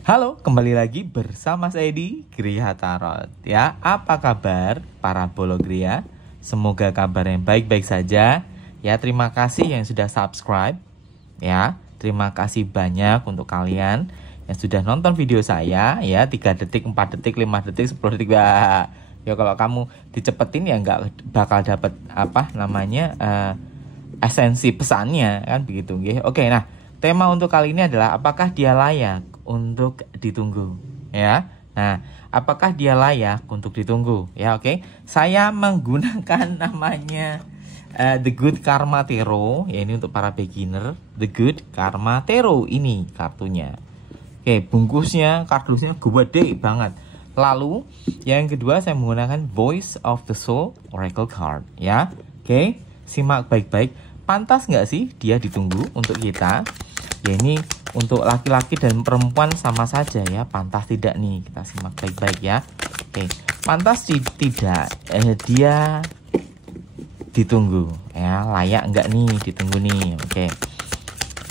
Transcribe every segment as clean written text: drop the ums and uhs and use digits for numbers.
Halo, kembali lagi bersama saya di Griha Tarot. Ya, apa kabar para Bologria? Semoga kabarnya baik-baik saja. Ya, terima kasih yang sudah subscribe. Ya, terima kasih banyak untuk kalian yang sudah nonton video saya. Ya, 3 detik, 4 detik, 5 detik, 10 detik. Ya, kalau kamu dicepetin ya nggak bakal dapat esensi pesannya kan begitu. Oke, nah tema untuk kali ini adalah apakah dia layak untuk ditunggu, ya. Nah, apakah dia layak untuk ditunggu, ya? Oke. Saya menggunakan namanya The Good Karma Tarot, ya, ini untuk para beginner. The Good Karma Tarot ini kartunya. Oke, bungkusnya, kardusnya gede banget. Lalu, yang kedua saya menggunakan Voice of the Soul Oracle Card, ya. Oke, simak baik-baik. Pantas nggak sih dia ditunggu untuk kita? Ya, ini untuk laki-laki dan perempuan sama saja ya. Pantas tidak nih? Kita simak baik-baik ya. Oke, pantas tidak dia ditunggu ya. Layak nggak nih ditunggu nih? Oke,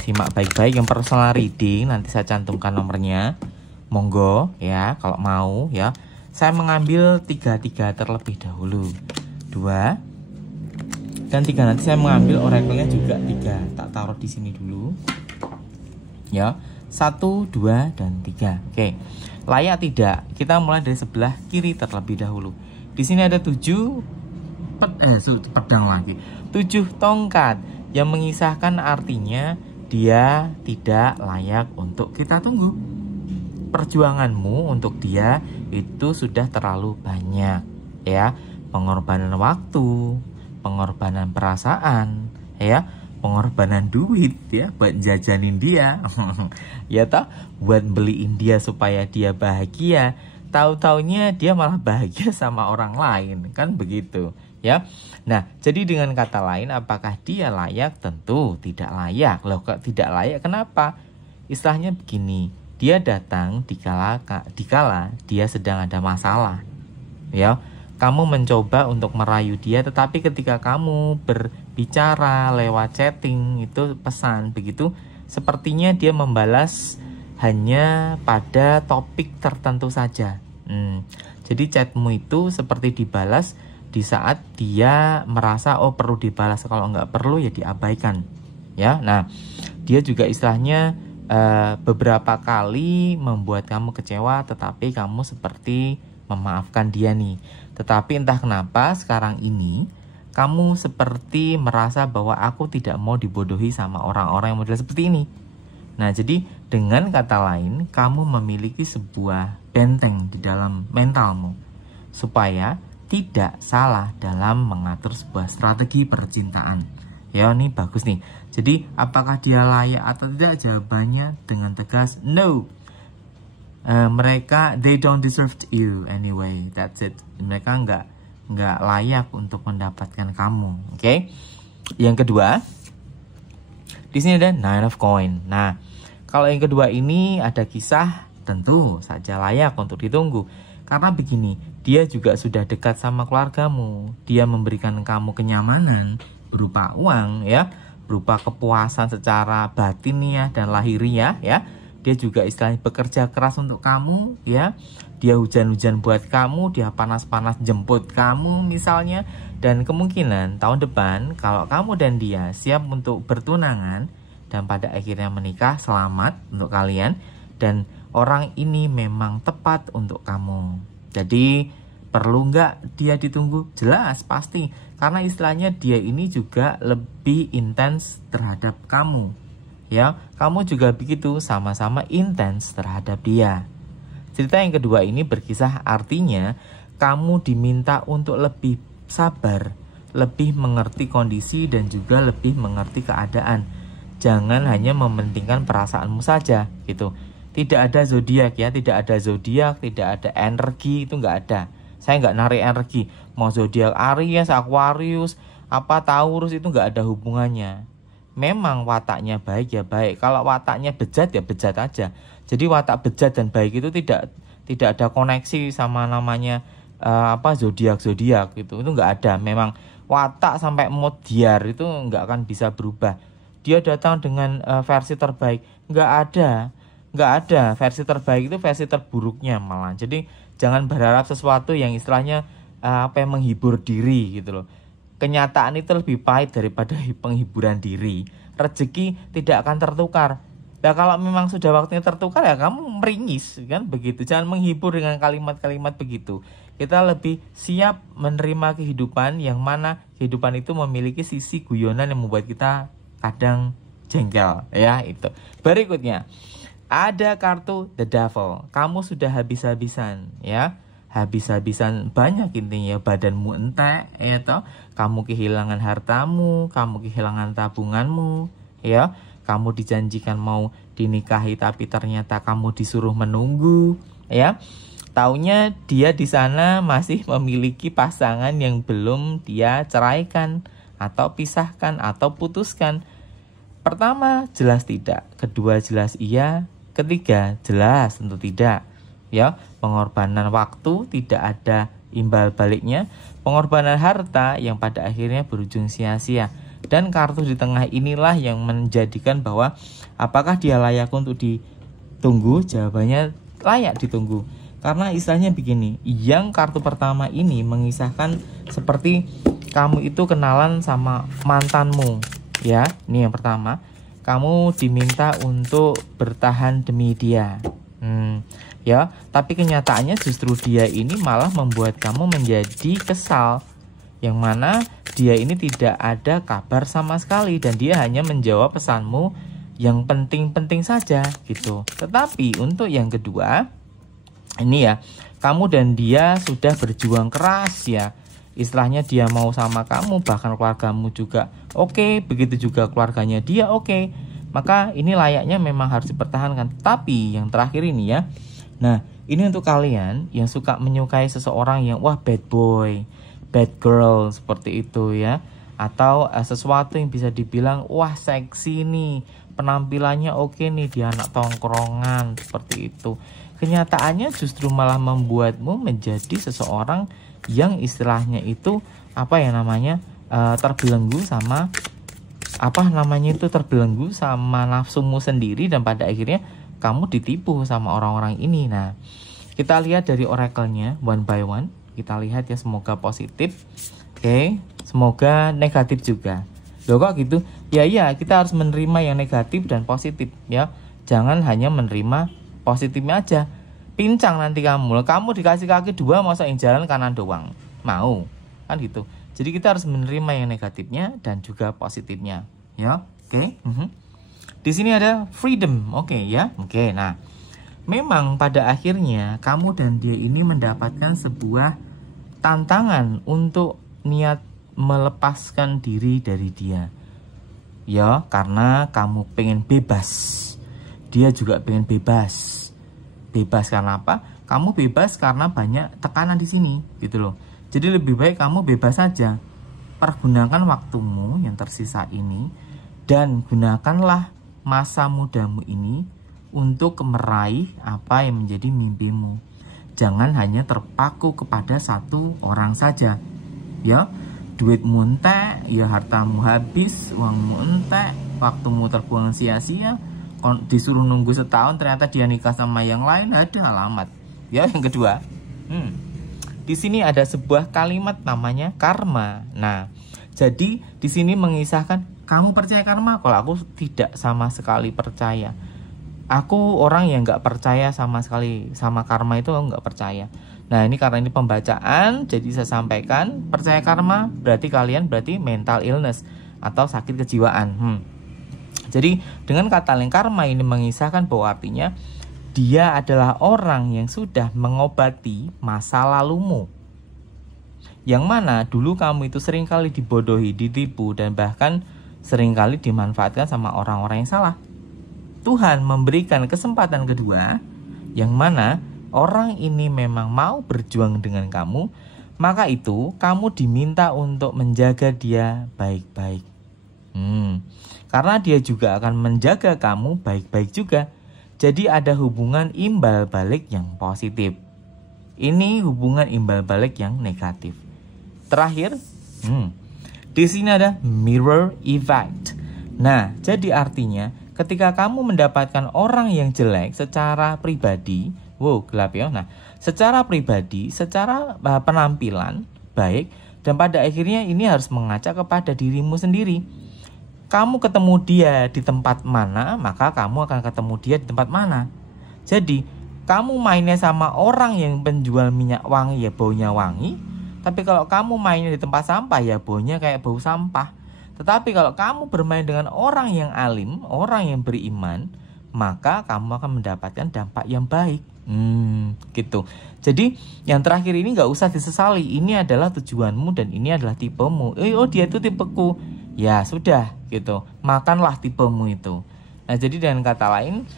simak baik-baik. Yang personal reading nanti saya cantumkan nomornya. Monggo ya kalau mau ya. Saya mengambil 3 terlebih dahulu. 2 dan 3, nanti saya mengambil oracle-nya juga 3. Tak taruh di sini dulu. Ya, 1, 2, dan 3. Oke, layak tidak? Kita mulai dari sebelah kiri terlebih dahulu. Di sini ada 7 pedang lagi. 7 tongkat yang mengisahkan artinya dia tidak layak untuk kita tunggu. Perjuanganmu untuk dia itu sudah terlalu banyak, ya. Pengorbanan waktu, pengorbanan perasaan, ya, pengorbanan duit ya buat jajanin dia. Ya toh, buat beliin dia supaya dia bahagia. Tahu-taunya dia malah bahagia sama orang lain, kan begitu ya. Nah, jadi dengan kata lain, apakah dia layak? Tentu tidak layak. Loh, kok tidak layak? Kenapa? Istilahnya begini, dia datang dikala dia sedang ada masalah, ya. Kamu mencoba untuk merayu dia, tetapi ketika kamu berbicara lewat chatting, itu pesan begitu, sepertinya dia membalas hanya pada topik tertentu saja. Jadi chatmu itu seperti dibalas di saat dia merasa oh perlu dibalas, kalau nggak perlu ya diabaikan, ya. Nah, dia juga istilahnya beberapa kali membuat kamu kecewa, tetapi kamu seperti memaafkan dia nih. Tetapi entah kenapa sekarang ini kamu seperti merasa bahwa aku tidak mau dibodohi sama orang-orang yang model seperti ini. Nah, jadi dengan kata lain, kamu memiliki sebuah benteng di dalam mentalmu supaya tidak salah dalam mengatur sebuah strategi percintaan. Ya, ini bagus nih. Jadi apakah dia layak atau tidak? Jawabannya dengan tegas no. Mereka, they don't deserve you anyway. That's it. Mereka nggak layak untuk mendapatkan kamu. Oke. Yang kedua, di sini ada 9 of coin. Nah, kalau yang kedua ini ada kisah, tentu saja layak untuk ditunggu. Karena begini, dia juga sudah dekat sama keluargamu. Dia memberikan kamu kenyamanan berupa uang, ya, berupa kepuasan secara batiniah dan lahiriah, ya. Dia juga istilahnya bekerja keras untuk kamu, ya. Dia hujan-hujan buat kamu, dia panas-panas jemput kamu misalnya. Dan kemungkinan tahun depan kalau kamu dan dia siap untuk bertunangan dan pada akhirnya menikah, selamat untuk kalian. Dan orang ini memang tepat untuk kamu. Jadi perlu nggak dia ditunggu? Jelas, pasti. Karena istilahnya dia ini juga lebih intens terhadap kamu. Ya, kamu juga begitu, sama-sama intens terhadap dia. Cerita yang kedua ini berkisah artinya kamu diminta untuk lebih sabar, lebih mengerti kondisi dan juga lebih mengerti keadaan. Jangan hanya mementingkan perasaanmu saja gitu. Tidak ada zodiak ya, tidak ada zodiak, tidak ada energi, itu nggak ada. Saya nggak narik energi. Mau zodiak Aries, Aquarius, apa Taurus, itu nggak ada hubungannya. Memang wataknya baik ya baik. Kalau wataknya bejat ya bejat aja. Jadi watak bejat dan baik itu tidak ada koneksi sama namanya zodiak gitu. Itu nggak ada. Memang watak sampai modiar itu nggak akan bisa berubah. Dia datang dengan versi terbaik, nggak ada. Nggak ada versi terbaik, itu versi terburuknya malah. Jadi jangan berharap sesuatu yang istilahnya yang menghibur diri gitu loh. Kenyataan itu lebih pahit daripada penghiburan diri. Rezeki tidak akan tertukar. Nah kalau memang sudah waktunya tertukar ya kamu meringis kan begitu. Jangan menghibur dengan kalimat-kalimat begitu. Kita lebih siap menerima kehidupan yang mana kehidupan itu memiliki sisi guyonan yang membuat kita kadang jengkel ya itu. Berikutnya ada kartu The Devil. Kamu sudah habis-habisan ya. Habis-habisan banyak intinya, badanmu entek ya toh. Kamu kehilangan hartamu, kamu kehilangan tabunganmu ya. Kamu dijanjikan mau dinikahi tapi ternyata kamu disuruh menunggu ya. Taunya dia di sana masih memiliki pasangan yang belum dia ceraikan atau pisahkan atau putuskan. Pertama jelas tidak, kedua jelas iya, ketiga jelas tentu tidak. Ya, pengorbanan waktu tidak ada imbal baliknya, pengorbanan harta yang pada akhirnya berujung sia-sia. Dan kartu di tengah inilah yang menjadikan bahwa apakah dia layak untuk ditunggu? Jawabannya layak ditunggu. Karena istilahnya begini, yang kartu pertama ini mengisahkan seperti kamu itu kenalan sama mantanmu. Ya, ini yang pertama. Kamu diminta untuk bertahan demi dia. Ya, tapi kenyataannya justru dia ini malah membuat kamu menjadi kesal. Yang mana dia ini tidak ada kabar sama sekali dan dia hanya menjawab pesanmu yang penting-penting saja gitu. Tetapi untuk yang kedua, ini ya, kamu dan dia sudah berjuang keras ya. Istilahnya dia mau sama kamu, bahkan keluargamu juga oke, begitu juga keluarganya dia oke. Maka ini layaknya memang harus dipertahankan. Tapi yang terakhir ini ya, nah ini untuk kalian yang suka menyukai seseorang yang wah bad boy, bad girl seperti itu ya. Atau sesuatu yang bisa dibilang wah seksi nih, penampilannya oke nih, dia anak tongkrongan seperti itu. Kenyataannya justru malah membuatmu menjadi seseorang yang istilahnya itu apa ya namanya terbelenggu sama terbelenggu sama nafsumu sendiri dan pada akhirnya kamu ditipu sama orang-orang ini. Nah, kita lihat dari oracle-nya one by one. Kita lihat ya, semoga positif. Oke, semoga negatif juga. Loh kok gitu? Ya iya, kita harus menerima yang negatif dan positif ya. Jangan hanya menerima positifnya aja. Pincang nanti kamu dikasih kaki dua masa yang jalan kanan doang mau kan gitu. Jadi kita harus menerima yang negatifnya dan juga positifnya ya. Oke. Di sini ada freedom. Oke ya. Oke. Nah, memang pada akhirnya kamu dan dia ini mendapatkan sebuah tantangan untuk niat melepaskan diri dari dia ya, karena kamu pengen bebas, dia juga pengen bebas. Bebas karena apa? Kamu bebas karena banyak tekanan di sini, gitu loh. Jadi lebih baik kamu bebas saja. Pergunakan waktumu yang tersisa ini dan gunakanlah masa mudamu ini untuk meraih apa yang menjadi mimpimu. Jangan hanya terpaku kepada satu orang saja. Ya, duitmu entek, ya hartamu habis, uangmu entek, waktumu terbuang sia-sia. Disuruh nunggu setahun ternyata dia nikah sama yang lain, ada alamat ya. Yang kedua, di sini ada sebuah kalimat namanya karma. Nah, jadi di sini mengisahkan kamu percaya karma. Kalau aku tidak sama sekali percaya. Aku orang yang nggak percaya sama sekali sama karma, itu aku nggak percaya. Nah, ini karena ini pembacaan, jadi saya sampaikan percaya karma berarti kalian mental illness atau sakit kejiwaan. Jadi dengan kata lain karma ini mengisahkan bahwa artinya dia adalah orang yang sudah mengobati masa lalumu. Yang mana dulu kamu itu seringkali dibodohi, ditipu, dan bahkan seringkali dimanfaatkan sama orang-orang yang salah. Tuhan memberikan kesempatan kedua, yang mana orang ini memang mau berjuang dengan kamu, maka itu kamu diminta untuk menjaga dia baik-baik. Karena dia juga akan menjaga kamu baik-baik juga. Jadi ada hubungan imbal balik yang positif. Ini hubungan imbal balik yang negatif. Terakhir, di sini ada mirror effect. Nah, jadi artinya ketika kamu mendapatkan orang yang jelek secara pribadi, wow gelap ya. Nah, secara pribadi, secara penampilan baik, dan pada akhirnya ini harus mengaca kepada dirimu sendiri. Kamu ketemu dia di tempat mana, maka kamu akan ketemu dia di tempat mana. Jadi, kamu mainnya sama orang yang penjual minyak wangi ya baunya wangi. Tapi kalau kamu mainnya di tempat sampah ya baunya kayak bau sampah. Tetapi kalau kamu bermain dengan orang yang alim, orang yang beriman, maka kamu akan mendapatkan dampak yang baik. Gitu. Jadi yang terakhir ini gak usah disesali. Ini adalah tujuanmu dan ini adalah tipemu. Oh dia itu tipeku. Ya sudah gitu. Makanlah tipemu itu. Nah jadi dengan kata lain,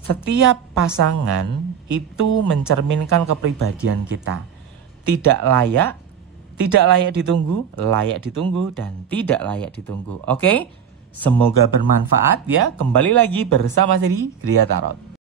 setiap pasangan itu mencerminkan kepribadian kita. Tidak layak ditunggu, layak ditunggu, dan tidak layak ditunggu. Oke? Semoga bermanfaat ya. Kembali lagi bersama saya di Gria Tarot.